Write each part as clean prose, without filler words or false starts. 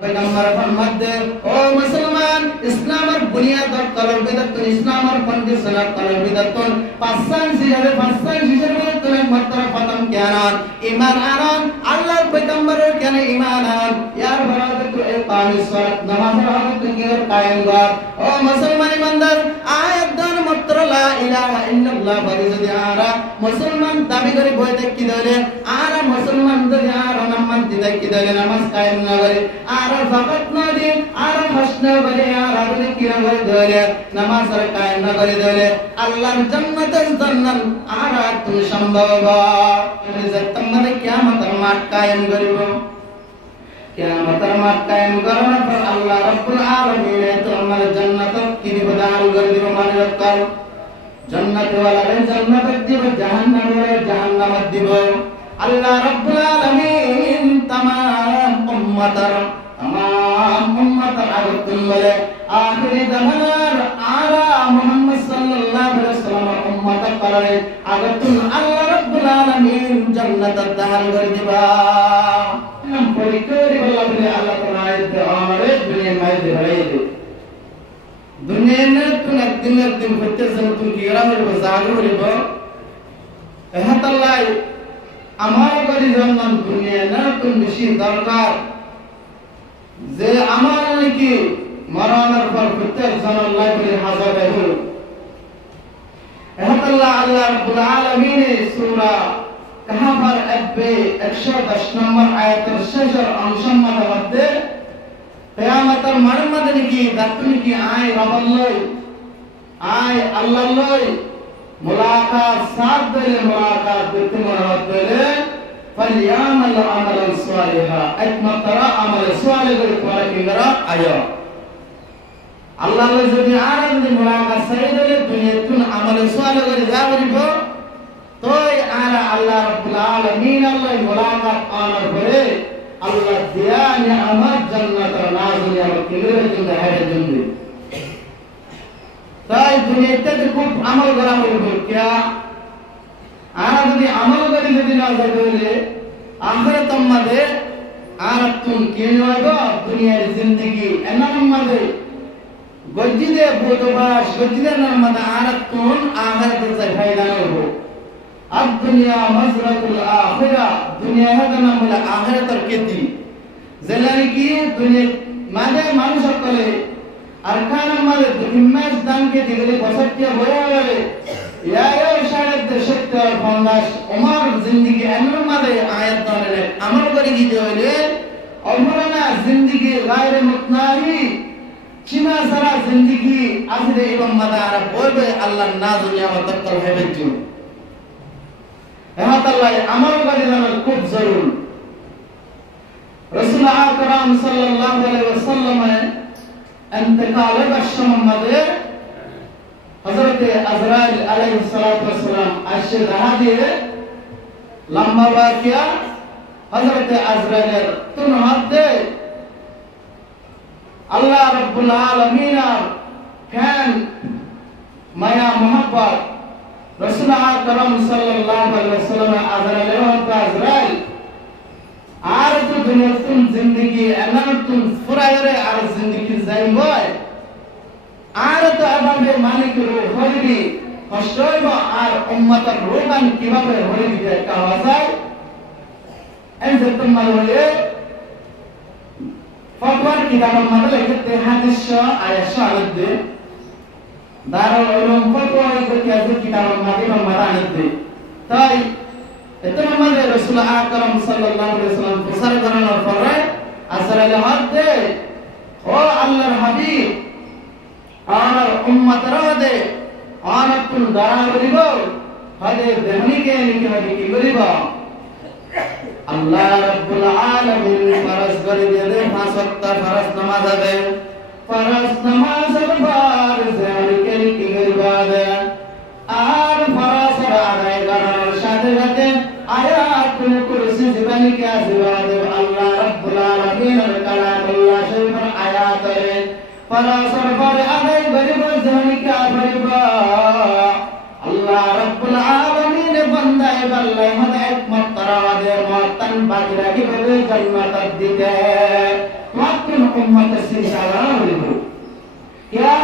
पैगंबर फरमाते ओ मुसलमान इस्लामर बुनियाद और कलर बिदतन इस्लामर फाउंडेशन और कलर बिदतन पासान सिजर बिदतन मत्तर खत्म कियानान ईमान आनान अल्लाह पैगंबर के ईमान आनान यार बराबर तो एक पानी स्वरत नमाज रहा तो के कायम कर ओ मुसलमान ईमानदार आयत दान मत्तर ला इलाहा इल्लल्लाह फरिज़ आरा मुसलमान दाबी करे बोलते कि दले आरा मुसलमान दे आरा नमन दिदे कि दले नमाज कायम ना करे आरा फकत ना दे आरा हसना करे आरा दे किरा करे दले नमाज कायम ना करे दले अल्लाह जन्नत जन्नत आरा तुम संभव इज्जत तमने कियामत मात कायम करिबो कियामत मात कायम करना पर अल्लाह रब्बुल आलमीन तो हमारे जन्नत की बदाल कर दिबो मान रखो जन्नत वाला रे जन्नत दिबो जहन्नम वाला जहन्नम दिबो अल्लाह रब्बुल आलमीन तमाम उम्मत आगतुन वाले आखिरी जमानार आरा मोहम्मद सल्लल्लाहु अलैहि वसल्लम उम्मत करे आगतुन अल्लाह रब्बुल आलमीन जन्नत दान कर दिबा हम परीक्षारी वाला बोले अल्लाह ताला दे आरे दुनिया में दे रहे दे दुनिया ने तुन दिन बच्चे सन तुम कीरा और बाजार और बो एहतल्लाई আমার বাড়ি জান্নাত দুনিয়া না তুম বেশি দরকার যে আমার নাকি মরণের পর প্রত্যেক জন আল্লাহ করে হাজার হবে এহতাল্লাহ আল্লাহ রাব্বুল আলামিন সূরা কাহফের 110 নম্বর আয়াতের শেষের অংশের মধ্যে কিয়ামতের মধ্যে নাকি দাতুনি কি আয় রবল্লাই আয় আল্লাহলাই मुलाकात साथ दले मुलाकात बित मरहत दले फलियामल अमलन सालिहा एकमतरा अमल सालिह करे तोरा किंगरा आयो अल्लाह ले जदि आरंद मुलाकात सही दले दुनिया तुन अमल सालिह करे जावरिबो तोय आरा अल्लाह रब्बुल आलमीन अल्लाह मुलाकात आनर करे अल्लाह दिया निअमत जन्नत नाज़िल और किंगरे जिंदा है जिंदगी তাই দুনিয়াতে খুব আমল করা হইবে কিয়া আর যদি আমল করি যদি না যায় তাহলে আখিরাত মধ্যে আর তুমি কি হইবো দুনিয়ার জিন্দেগি এনার মধ্যে গজ্জিদে বোধবাস গজ্জিদের মধ্যে আর তুমি আখিরাতের চাই ফায়দা হইবো আর দুনিয়া মজরাতুল আখিরা দুনিয়া হদা নাম হলো আখিরাতের কেতি জেলারি কি দুনিয়া মানে মানুষ সকলে अरकान माले हिम्मत दान के दिगले बसत्य होया वाले या इशारत दशक्त और फंदाश उमर जिंदगी अमर माले आयत दाने अमल करी की जोले उमरना जिंदगी गैर मुतनाही चिना सारा जिंदगी आखिर एवं मदार बोले अल्लाह ना दुनिया में तक्कर है बच्चों यहाँ तल्ला अमल करी दाने खूब जरूर रसूल अकरम सल्लल्लाहु अलैहि वसल्लम इंतकाल बशम मदे हजरत अज़राइल अलैहिस्सलातु वस्सलाम अशद हादिए लंबा वाकया हजरत अज़राइल तुम हदे अल्लाह रब्बुल आलमीन फैन माया मोहब्बत रसूल अकरम सल्लल्लाहु अलैहि वसल्लम अज़राइल আর তো দুনিয়া তুম জিন্দেগি এমন তুম ফুরায়রে আর জিন্দেগি যাইবই আর তো আবাবে মালিক রূহ হইবি কষ্ট হইব আর উম্মতের রূহান কিভাবে হইবি কাওয়া যায় এই যে তোমার হয়ে ফতোয়ার কিতাবের মধ্যে লিখতে হাদিস আয়েশা আনতে দারুল উলুম ফতোয়া এই কিতাবের মধ্যে আনতে তাই इतना मजे रसूल अकरम सल्लल्लाहु अलैहि वसल्लम फसर करन और फरे असरल हदे ओ अल्लाहर हबीब और उम्मत रदे आनतुल दारिबो हदे देहनी के निके हदे की गरिबा अल्लाह रब्बुल आलमीन फरज कर दे पांच वक्त फरज नमाज दे फरज नमाज बार ज़हर के निके गरिबा दे आर फरज आदाय करन साथे साथे आयातुल कुर्सी जिबानी के आशीर्वाद अल्लाह रब्बुल आलमीन कलामुल्लाह शरीफ आयात है फरासर पर आदाय गरीब जहानी के फरिबा अल्लाह रब्बुल आलमीन बंदा बल्ले मद एक मतरा दे मतन बाजरा की बे जन्नत दिते वक्त উম্মত সিলসিলা হইব কিয়া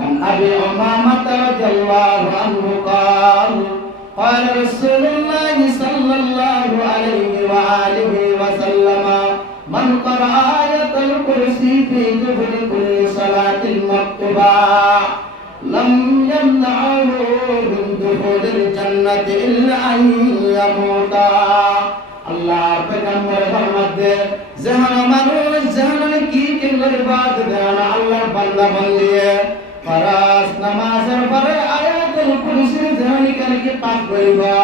عن أبي أمامة رضي الله عنه قال قال رسول الله صلى الله عليه وآله وسلم من قرأ آية الكرسي في دبر كل صلاة مكتوبة لم يمنعه من دخول الجنة إلا أن يموت الله पैगंबर फरमाते जहान मानुष जहान की किंगर बात देना अल्लाह बंदा बंदी है फरास नमाजर पर आयातुल कुर्सी जहानी करके पाक करिबा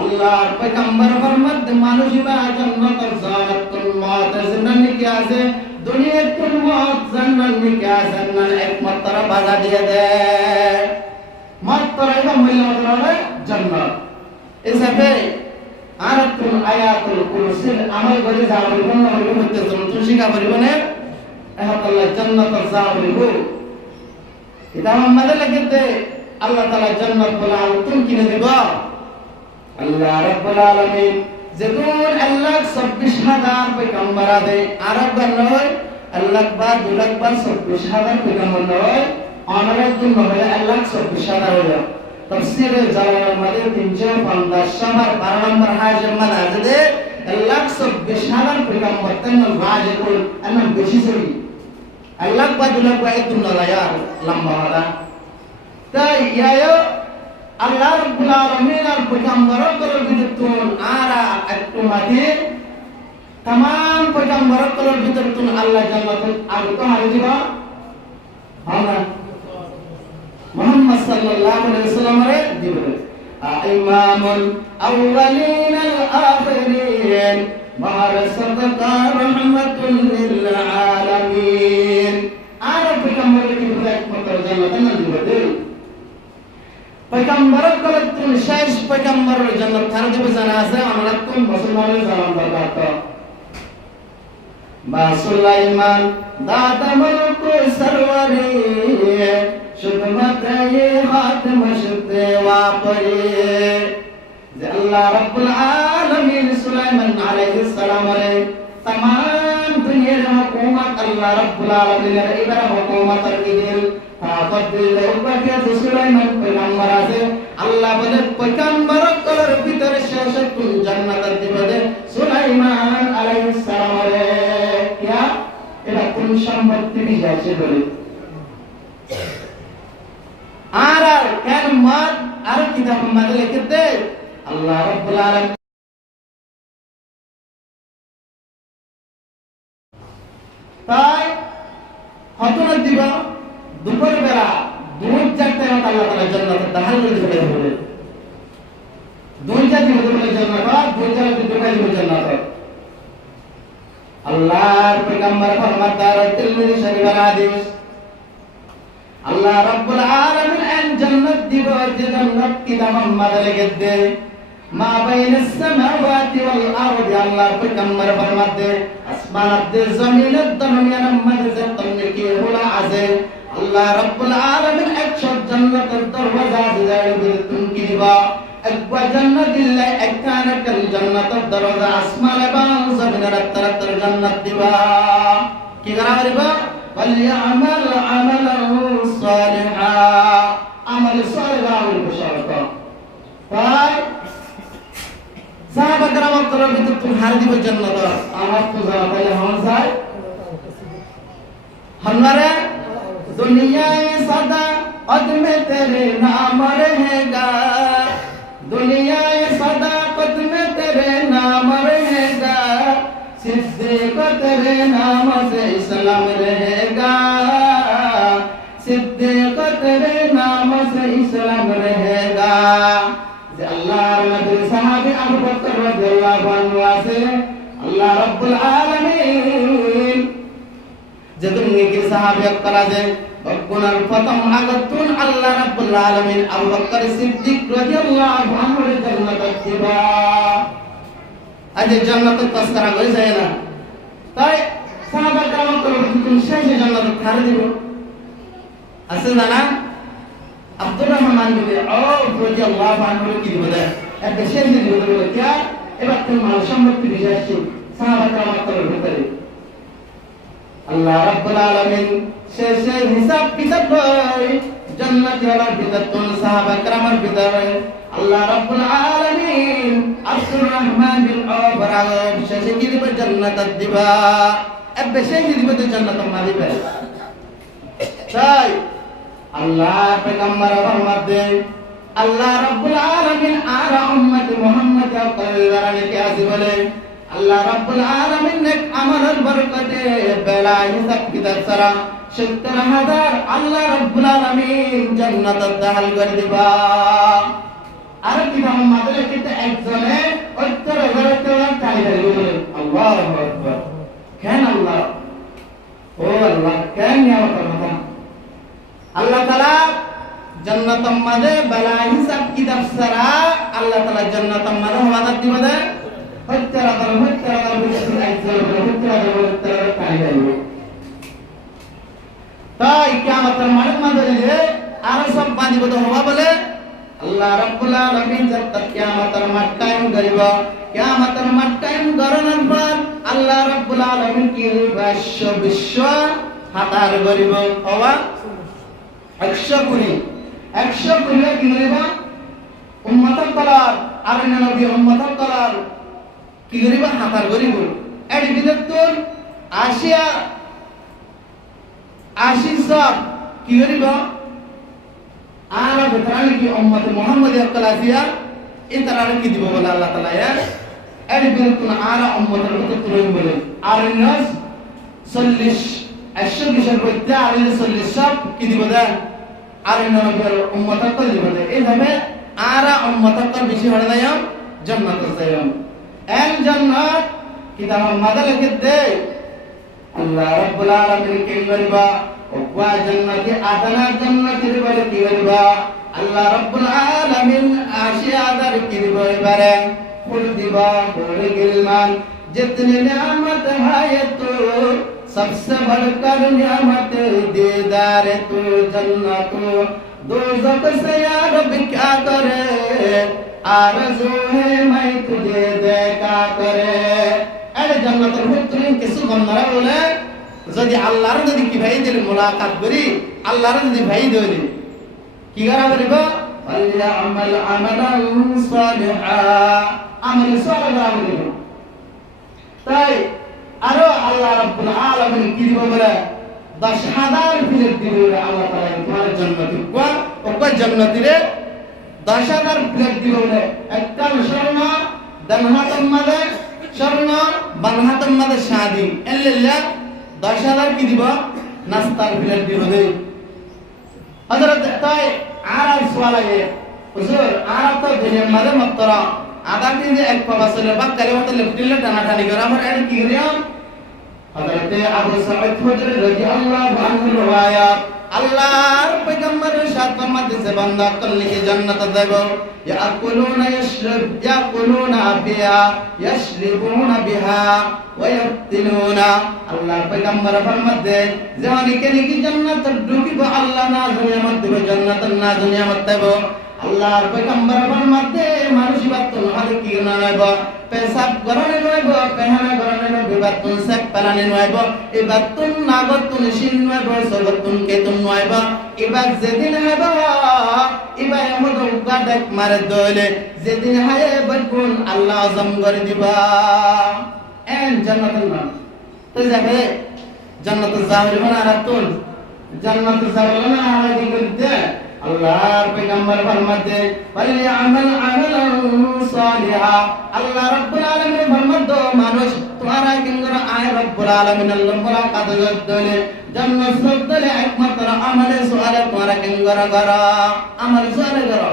अल्लाह पैगंबर फरमाते मानुष बा जन्नत जानतुल मौत जन्नत क्या से दुनियातुल मौत जन्नत क्या जन्नत एक मात्र बाजा दिया दे मात्र एक मूल्य मतलब जन्नत ऐसा पे आरतुल आयातुल कुर्सी अमल করে যাবে কোন হইল হতে তুমি শিখা পারিবে না আল্লাহ জান্নাত যাবে এটা আমাদের লাগতে আল্লাহ তাআলা জান্নাত বলা তুমি কিনে দেব আল্লাহ রাব্বুল আলামিন যেদুন আল্লাহ 26000 পয়গম্বর আছে আরব নয় আল্লাহ বা 2 লাখ বা 26000 পয়গম্বর নয় অনলাইন জন্য হয় আল্লাহ 26000 হলো तफसीर জালাল মালে 350 সামার 12 নম্বর হাজর মাল আছে আল্লাহ 26000 পয়গম্বর তেন রাজকুল আনা বেশি সরি আল্লাহ বা 2 লাখ বা এতুন লায়ার লম্বা হলা তাই ইয়ায়ো আল্লাহ রাব্বুল আলামিন আর পয়গম্বর কর বিদতুন আরা একটু মাটি तमाम পয়গম্বর কর বিদতুন আল্লাহ জান্নাত আর তো হারি দিবা আমরা محمد صلى الله عليه وسلم रे दिबे इमामुल अव्वलीन अल आखिरीन मारसतका रहमतुल लिल आलमीन আর পয়গম্বর কি বলে একমাত্র জান্নাত না দিবে পয়গম্বর কলতুন শেষ পয়গম্বর জান্নাত থার দিবে জানা আছে আমরা কোন মুসলমানের জানান দরকার বা সুলাইমান দাদা মুলক সরওয়ারে शुद्ध ये हाथ मशते वापरे जे अल्लाह रब्बुल आलमीन सुलाइमान अलैहिस्सलाम रे तमाम दुनिया रे हुकूमत अल्लाह रब्बुल आलमीन रे इबरा हुकूमत की दिल ताकत दिल ऊपर के सुलाइमान पैगंबर আছে আল্লাহ বলে পয়গম্বর কলর ভিতরে শেষ কোন জান্নাত দিবে সুলাইমান আলাইহিসসালাম রে কিয়া এটা কোন সম্পত্তি বিজাছে বলে আর কেন মাদ আর কিতাব মধ্যে লিখতে আল্লাহ রাব্বুল আলামিন তাই হতনা দিবা দুপুর বেলা দুধ চারটে রাত আল্লাহ তাআলা জান্নাতে দাখিল করে দিবে বলে দুই জাতি মধ্যে বলে জান্নাত দুই জাতি দিবে জান্নাত আল্লাহর পয়গম্বর ফরমাতার তিরমিজি শরীফের হাদিস अल्लाह रब्बुल आलमीन अन जन्नत दिबो जे जन्नत की दामन मदले गद्दे मा बैन समावाति वल अर्द अल्लाह पैगंबर फरमाते आसमान दे जमीन दुनिया मदे से तन्ने की होला आजे अल्लाह रब्बुल आलमीन एक शब जन्नत दरवाजा दिलाए तुम की दिबा एक जन्नत दिल्ला एक कान कल जन्नत दरवाजा आसमान बा जमीन तरतर जन्नत दिबा की करा दिबा فليعمل عملا صالحا عمل صالح والبشارة طيب صحابة کرام کرام ভিতর তুমি হার দিবে জান্নাত আমার তো জানা তাহলে হন যায় हमारे दुनिया सदा कदम तेरे नाम रहेगा दुनिया सदा कदम तेरे नाम रहेगा सिद्दीक तेरे नाम से इस्लाम रहेगा सिद्दीक तेरे नाम से इस्लाम रहेगा जे अल्लाह नबी साहब अबू बकर रदियल्लाहु अन्हु से अल्लाह रब्बुल आलमीन जे दुनिया के साहब करा जे बकुनल फतम आगतुन अल्लाह रब्बुल आलमीन अबू बकर सिद्दीक रदियल्लाहु अन्हु जन्नत दिबा आज जन्नत तस्करा করে যায় না তাই সাহাবা کرام কোন শেষে জান্নাত ছাড় দিব আছে না আব্দুর রহমান বিন আউফ রাদিয়াল্লাহু আনহু কি বলে একটা শেষ দিন বলে কি এবার তুমি মাল সম্পত্তি বিষয় আসছে সাহাবা کرام ভিতরে আল্লাহ রাব্বুল আলামিন শেষে হিসাব কিতাব লয় জান্নাতি ওয়ালার ভিতর সাহাবা کرامর ভিতরে আল্লাহ রাব্বুল আলামিন আরশুর রহমান বিল আওরাগ শেষে কি দিবে জান্নাত দিবা এবে শেষে দিবে তো জান্নাত মা দিবে তাই আল্লাহ পয়গম্বর ফরমাত দেন আল্লাহ রাব্বুল আলামিন আর উম্মত মুহাম্মদ কল্লারকে আজি বলে আল্লাহ রাব্বুল আলামিন নেক আমলের বরকতে বেলা হিসাব কিতাব ছাড়া 70000 আল্লাহ রাব্বুল আলামিন জান্নাত দাখিল করে দিবা আর কি আমাদের কিন্তু একজনে 70000 চাইলে আল্লাহু আকবার কেন আল্লাহ ও আল্লাহ কেন নিয়ামত কথা আল্লাহ তাআলা জান্নাতের মধ্যে বেলা হিসাব কিতাব ছাড়া আল্লাহ তাআলা জান্নাতের মধ্যে ওয়াদা দিবে দেন তাই কিয়ামতের মাঠের মধ্যে আরো সব বাঁধিব তো হওয়া বলে আল্লাহ রাব্বুল আলামিন যত কিয়ামতের মাঠ কায়েম করিব কিয়ামতের মাঠ কায়েম করার পর আল্লাহ রাব্বুল আলামিন কি বিশ্ব হাতার করিব হওয়া 100 কোটি কি করিব উম্মতের কলার আর নবী উম্মতের কলার কি করিব হাতার করিব এর ভিতর তোর 80 সব কি করিব আর বেতারানি কি উম্মত মুহাম্মদ কলাসিয়া এই তারা কি দিব বলে আল্লাহ তাআলা এর ভিতর তোর আর উম্মতের ভিতর তুলন বলে আর নাস 40 80 বিষয়ের মধ্যে আর 40 সব কি দিব দেন আর নবীর উম্মতের কল দিব দেন এইভাবে আর উম্মতের বেশি হড় দেয় জান্নাত যায়ম এল জান্নাত কিতাব মাদাল লিখতে আল্লাহ রাব্বুল আলামিন কে করিবা ওয়া জান্নাতি আদানা জান্নাতির বলে কি করিবা আল্লাহ রাব্বুল আলামিন আশিয়াদার কি দিবারে ফুল দিবা বলে গিলমান जितनी नियामत है तो सबसे बढ़कर नियामत दीदार तू जन्नत दोज़ख से या रब क्या करे आरज़ू है मैं तुझे देखा करे अरे जन्नतुल हुत्रिन किसु गंधरा बोले যদি আল্লাহর যদি কি ভাই দিলে মুলাকাত করি আল্লাহর যদি ভাই দিলে কি করা করিব আল্লাহ আমাল আমালান সালিহা আমল সালিহা করিব তাই আরো আল্লাহ রাব্বুল আলামিন কি দিব বলে 10000 প্লেট দিবে আল্লাহ তাআলা তোমার জান্নাতে ওকে জান্নাতিরে 10000 প্লেট দিবে বলে একটা স্বর্ণ দানহাতম মাদে স্বর্ণ বানহাতম মাদে শাদি এল্লাল্লাহ 10000 কি দিব নাস্তার প্লেট দিব দেই হযরত তাই আর সওয়াল আয়ে হুজুর আর তো দুনিয়া মাদে মাত্রা আদা কি যে এক পাবা চলে বা কালিমাত লিখলে টানাটানি করে আমার এর কি করিয়াম হযরত আবু সাঈদ খুদরি রাদিয়াল্লাহু আনহু riwayat আল্লাহর পয়গম্বরের সাথে মধ্যে বান্দা করলে কি জান্নাত দেব ইয়াকুলুনা ইয়াকুলুনা বিহা ইয়াশরিবুনা বিহা ওয়া ইয়াফতিনুনা আল্লাহর পয়গম্বর ফরমাতে জানিকে কি জান্নাত ঢুকিব আল্লাহ না দুনিয়াত দেব জান্নাত না দুনিয়াত দেব আল্লাহর পয়গম্বর ফরমাতে মানুষ বাতুল হালে কি না নয়ব পেশাব করনে নয়ব পেহানা করনে নয়ব বাতুল সেক পালানে নয়ব এই বাতুল নাগতুল শিন নয়ব সবতুল কেতুন নয়ব ইবাদ যেদিন হবে ইবা এমন উগাডক মারে দলে যেদিন হায়ে বকুন আল্লাহ আজম করে দিবা এন জান্নাতুল নাম তো যাবে জান্নাতুল জাহির বানা রাতুল জান্নাতুল জাহির বানা আলাদি করতে আল্লাহর পয়গম্বর ফরমাতে বলি আমল আমালান সালিহা আল্লাহ রাব্বুল আলামিন ফরমাতো মানুষ তোমারা কিংগরা আয় রাব্বুল আলামিন আল্লাহ মুলাকাত দলে জান্নাত দলে একমাত্র আমলে সুআলে তোমারা কিংগরা করা আমল সুআলে করো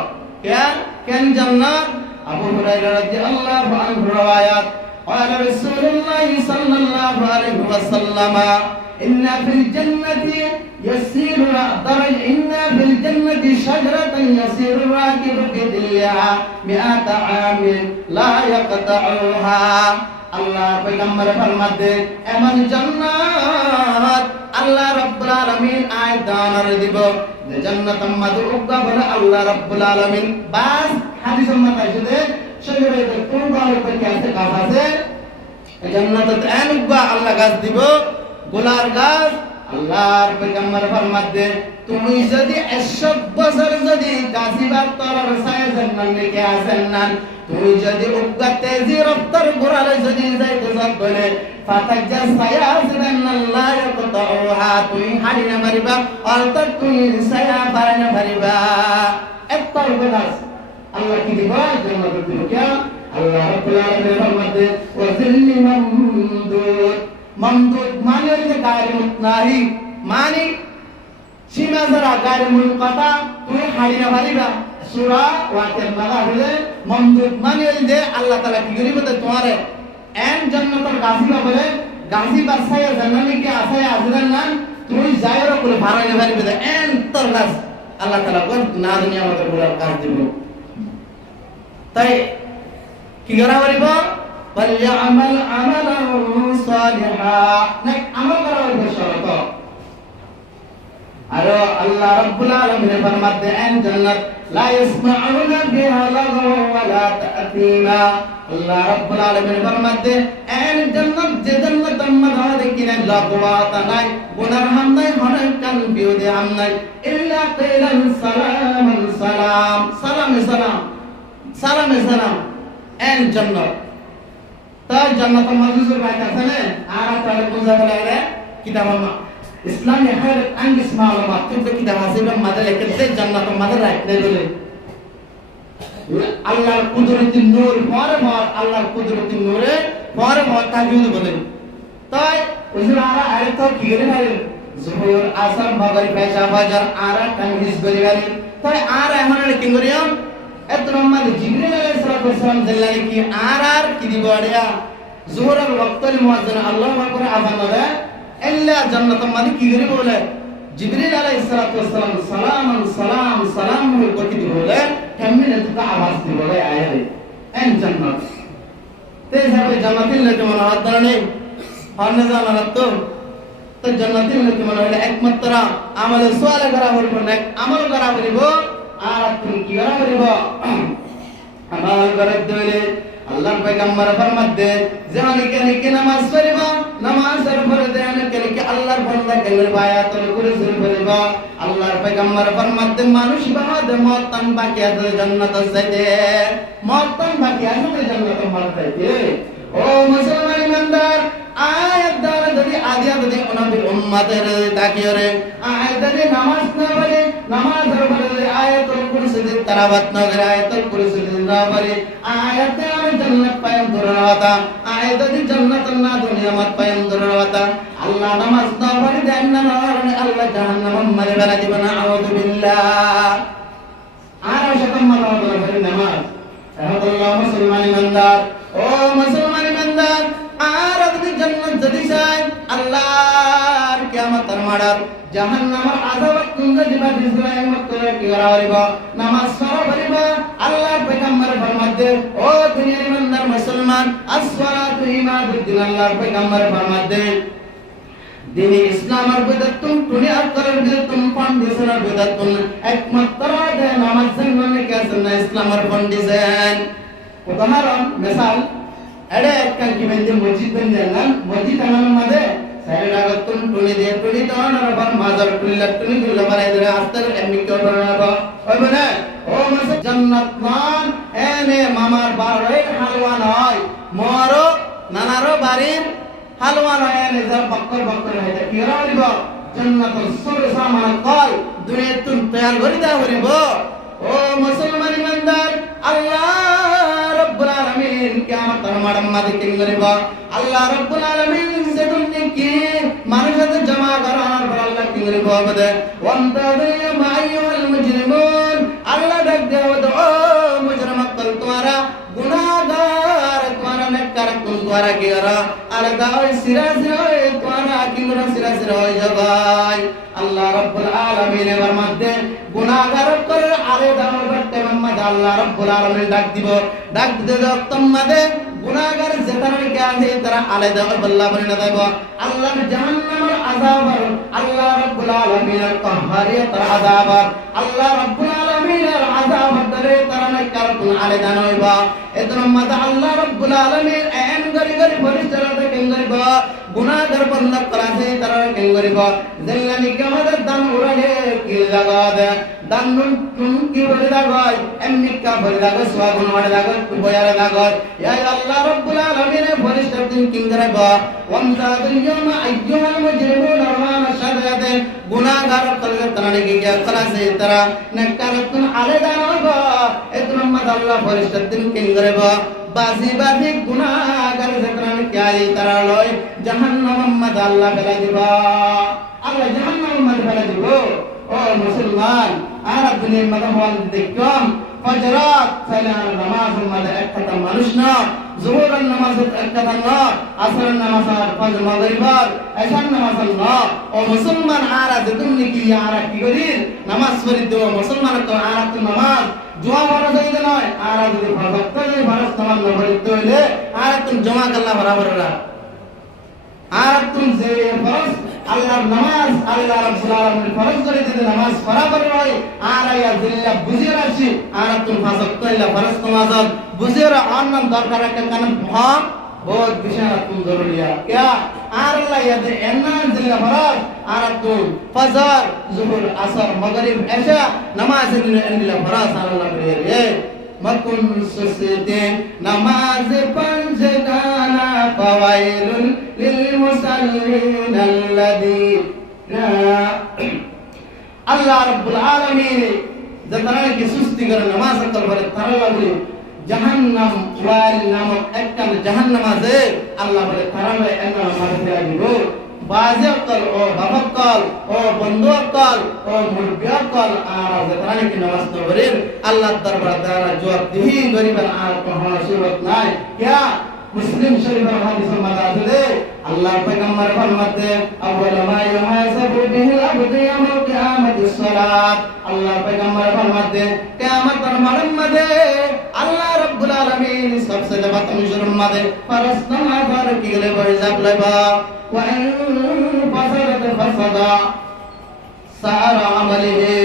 কেন জান্নাত আবু হুরায়রা রাদিয়াল্লাহু আনহু riwayat قال رسول الله صلى الله عليه وسلم إن في الجنة يسير درج إن في الجنة شجرة يسير الراكب في ظلها 100 عام لا يقطعها الله পয়গম্বর ফরমাতে এমন জান্নাত আল্লাহ রাব্বুল আলামিন আয়াত দান দিব যে জান্নাতের মধ্যে উগা বলে আল্লাহ রাব্বুল আলামিন বাস হাদিসের মধ্যে আছে শরীরে কোন গাছের উপর কি আছে গাছ আছে জান্নাতে এন উগা আল্লাহ গাছ দিব গোলার গাছ আল্লাহর পয়গম্বর ফরমাতে তুমি যদি 100 বছর যদি গাছিবার তরর ছায়া জান্নাত লিখে আসেন না তুমি যদি উগ্র তেজি রফতার ঘোড়ালে যদি যাইতে চাও বলে ফাতাজ্জা ছায়া আসেন আল্লাহ ইয়াকতাউহা তুমি হাড়ি না মারিবা অর্থাৎ তুমি ছায়া পারে না মারিবা এত গাছ আল্লাহ কি দিবা জান্নাত দিব কি আল্লাহ রাব্বুল আলামিন ফরমাতে ওয়াজিল্লি মামদুদ মামদুদ মানে যে গায়ের মুতনাহি মানে সীমা যারা গায়ের মূল কথা তুমি হারিয়ে পারিবা সূরা ওয়াকের মালা হলে মামদুদ মানে যে আল্লাহ তাআলা কি করিব তোমারে এন জান্নাতের গাছিবা বলে গাছি বাসায় জান্নাতে কি আসায় আজরান না তুমি যায়রো করে ভাড়াইতে পারিবে এন তোর গাছ আল্লাহ তাআলা কোন না দুনিয়া আমাদের বলার কাজ দিব তাই কি করা পারিব فليعمل عملا صالحا নেক আমল করা হইবে শরত আর আল্লাহ রাব্বুল আলামিন ফরমাতে এন জান্নাত লা ইসমাউনা বিহা লাগাও ওয়ালা তা'থীমা আল্লাহ রাব্বুল আলামিন ফরমাতে এন জান্নাত যে জান্নাত আমরা দেখিনা লাগওয়া তানাই গুনার হাম নাই হনাই কান বিউদে হাম নাই ইল্লা কাইলান সালামান সালাম সালামে সালাম সালামে সালাম এন জান্নাত তাই জান্নাতুল মাজুজুর বাইত আছে না আর তাহলে বুঝা গেলে কিতাবমা ইসলামে হর আঙ্গিস মালুমাত কিন্তু কিতাব আছে মাদে লিখতে জান্নাতুল মাদে রাখতে বলে আল্লাহর কুদরতের নূর পরে পর আল্লাহর কুদরতের নূরে পরে পর তাজুদ বলে তাই উজুরা আয়াত কি করে জোহর আসর মাগরিব এশা ফজর আর তানহিজ বলিবারি তাই আর এখন কি করিও এত রহমান জিবরিল আলাইহিস সালাম জাল্লালি কি আর কি দিবাড়িয়া জোহরের ওয়াক্তের মুয়াজ্জিন আল্লাহু আকবার আযান করে ইল্লা জান্নাত মানে কি করে বলে জিবরিল আলাইহিস সালাম সালামান সালাম সালাম বলতে দি বলে কেমনে তো আওয়াজ দি বলে আয়াতে এন জান্নাত তে যাবে জান্নাতিল লাগে মনে হাত ধরে হরনে জানাত তো জান্নাতিল লাগে মনে হলে একমাত্র আমল সুয়ালে করা হইব না আমল করা হইব আর তুমি কি করা হইব আমল করে দিলে আল্লাহর পয়গম্বর ফরমাতে জানি কি নামাজ পড়িব নামাজের পরে দেন কি আল্লাহর বান্দা কেন আয়াতুল কুরসি পড়িব আল্লাহর পয়গম্বর ফরমাতে মানুষ বাদ মতন বাকি আছে জান্নাত যাইতে মতন বাকি আছে জান্নাত যাইতে ও মুসলমান ইমানদার আয়াত দ্বারা যদি আদিয়া যদি নবীর উম্মতের তাকিয়রে আয়াত যদি নামাজ না পড়ে নামাজের পরে আয়াতুল কুরসি তারাবাত না করে আয়াতুল কুরসি না পড়ে আয়াতে আমি জান্নাত পাইম দরওয়াতা আয়াত যদি জান্নাত না দুনিয়া মত পাইম দরওয়াতা আল্লাহ নামাজ না পড়ে দেন না আল্লাহ জাহান্নাম মারে বেলা দিবেন আউযু বিল্লাহ আর শতম মালা করে নামাজ আল্লাহ মুসলমান ইমানদার ও মুসলমান ইমানদার আর আপনি জান্নাত যদি চাই আল্লাহর কিয়ামতের মাড়ার জাহান্নামের আযাব কুনজা দিবা ইসরাইল মত কি করা হইব নামাজ পড়া হইব আল্লাহর পয়গম্বর ফরমাতে ও দুনিয়ার ইমানদার মুসলমান as-সালাতু ইমাদুদ্দিন আল্লাহর পয়গম্বর ফরমাতে দিন ইসলামের বিদাতুন দুনিয়ার করার বিদাতুন ফাউন্ডেশনের বিদাতুন একমাত্র নামাজ জান্নাতে কি আছে না ইসলামের ফাউন্ডেশন উদাহরণ মিসাল এডে একটা কি বেন্দে মসজিদ বেন্দে না মসজিদ আনার মধ্যে সাইড আগতুন টুনি দিয়ে টুনি তখন আর বান মাজার টুনিলা টুনি গুলা বানাই দিলে আস্তে এমনি কেউ বানাবো হবে না ও মাসে জান্নাত মান এনে মামার বাড়ির হালওয়া নয় মোরো নানারো বাড়ির হালওয়া নয় এনে যা বক্কর বক্কর হইতা কি রাইব জান্নাতুল সুর সামান কল দুনিয়াতুন তৈয়ার করে দাও হইব ও মুসলমান ইমানদার আল্লাহ রাব্বুল আলামিন কিয়ামতের মাঠে কি করিব আল্লাহ রাব্বুল আলামিন যেদিন কি মানুষের জমা করার পর আল্লাহ কি করিব বলে ওয়ান্তাযিরু মা'আইয়ুল মুজরিমুন আল্লাহ ডাক দেও ও মুজরিমাত তোমারা গুনাহগার তোমারা নেককার তোমারা কি করা আলাদা ওই সিরা তোমারা কি করা সিরা হয়ে যাবাই আল্লাহ রাব্বুল আলামিনের মধ্যে গুনাহগার করে আলাদা করতে মোহাম্মদ আল্লাহ রাব্বুল আলামিন ডাক দিব ডাক দিতে তোমাদের গুনাহগার যেতার কি আছে তারা আলাদা আল্লাহ বলে না দেব আল্লাহর জাহান্নামের আযাব আল্লাহ রাব্বুল আলামিনের কাহরিয়াতের আযাব আল্লাহ রাব্বুল আলামিনের আযাব ধরে তারা নেককার কোন আলাদা নয়বা এদের মধ্যে আল্লাহ রাব্বুল আলামিন এন গরি গরি পরিচালনা কেন করব গুনাহগার বন্ধ করাছে তারা কেন করিব জেলানি আমাদের দান উড়ালে কি লাগা দে দান নুন কি বলে লাগয় এমনি কা বলে লাগয় সুবহান ওয়ালা লাগয় বয়ারে লাগয় ইয়া আল্লাহ রাব্বুল আলামিন ফরিস্তা দিন কিং করব ওয়ামজাদুল ইয়ামা আইয়ুহাল মুজরিমুন ওয়া শাদাতে গুনাহগার কলবে তারানে কি করাছে তারা নেকারাতুন আলাদা নব এতন মত আল্লাহ ফরিস্তা দিন কিং করব বাজি গুনাহগার যেতরানে কি আই তারা লয় জাহান্নাম মত আল্লাহ ফেলা দিবা আল্লাহ জাহান্নাম মত ফেলা দিব ও মুসলমান আর দুনিয়ার মত হল দেখম ফজরাত সালাম নামাজ মত একটা মানুষ না জোহরের নামাজ একটা না আসরের নামাজ ফজর মাগরিবার এশার নামাজ না ও মুসলমান আর যেতুনি কি আর কি করি নামাজ পড়ি তো মুসলমান তো আর তো নামাজ জমা ফরজ হইতে নয় আর যদি ফরজ তো এই ফরজ তোমার না পড়তে হইলে আর তুমি জমা করলা বরাবর না আর তুমি যে ফরজ আল্লাহর নামাজ আল্লাহ রাব্বুল আলামিন ফরজ করে দিতে নামাজ বরাবর হয় আর ইয়া দিল্লা বুঝিয়ে রাখছি আর তুমি ফরজ কইলা ফরজ নামাজ বুঝিয়ে অন্য দরকার একটা কারণ ভাব বহুত বিষয় তুমি জরুরি क्या আর আল্লাহ ইয়া দে এন্না দিল্লা ফরজ আর তুমি ফজর জোহর আসর মাগরিব এশা নামাজ দিল্লা ফরজ আল্লাহ করে মকুন সুসতে নামাজ পাঁচ গানা ফাওয়াইলুল লিল মুসাল্লিন আল্লাযীনা আল্লাহ রাব্বুল আলামিন যারা কি সুস্তি করে নামাজ করে তারা বলে জাহান্নাম ওয়াল নামক একটা জাহান্নাম আছে আল্লাহ বলে তারা একটা নামাজ দেয়া দিব বাজিয়াকল ও বাবাকল ও বন্ধুকল ও মুরবিয়াকল আর যারা কি নামাজ পড়েন আল্লাহর দরবার দ্বারা জবাবদিহি করিবেন আর কোনো সুরত নাই क्या মুসলিম শরীফের হাদিসের মধ্যে আছে আল্লাহ পয়গম্বর ফরমাতে আউয়াল মা ইউহাসাবু বিহিল আবদু ইয়াউমাল কিয়ামাতিস সালাত আল্লাহ পয়গম্বর ফরমাতে কিয়ামতের মধ্যে আল্লাহ রাব্বুল আলামিন সবচেয়ে প্রথম শুরুর মধ্যে ফরজ নামাজ আর কি গলে হিসাব লইবা ওয়া ইন ফাসাদাত ফাসাদা সারা আমালিহি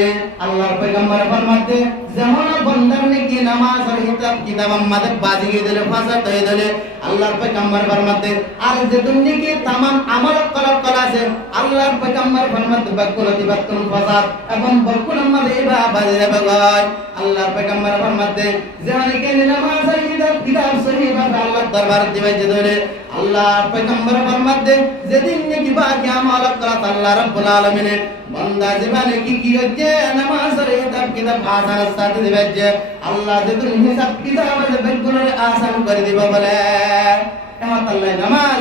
আল্লাহ পয়গম্বর ফরমাতে যেমন বন্দার নেকি নামাজ আর হিসাব কিতাব আমাদের বাজিয়ে দিলে ফাসাদ হয়ে দিলে আল্লাহর পয়গম্বর ফরমাতে আর যে দুনিয়াকে तमाम আমল করা আছে আল্লাহর পয়গম্বর ফরমাতে বাকুল দিবাতুল ফাসাদ এবং বাকুল আমাদের ইবা বাজিয়ে বাগায় আল্লাহর পয়গম্বর ফরমাতে জানিকে নামাজ আর কিতাব সহি ভাবে আল্লাহর দরবার দিবে যে ধরে আল্লাহর পয়গম্বর ফরমাতে যেদিন নেকি বাকি আমল করা আল্লাহ রাব্বুল আলামিন বান্দা জীবনে কি হচ্ছে নামাজ আর কিতাব আসান সাথে দিবে যে আল্লাহ যেদিন হিসাব কিতাব আছে বেগুনের আসান করে দিবে বলে এমন আল্লাহ নামাজ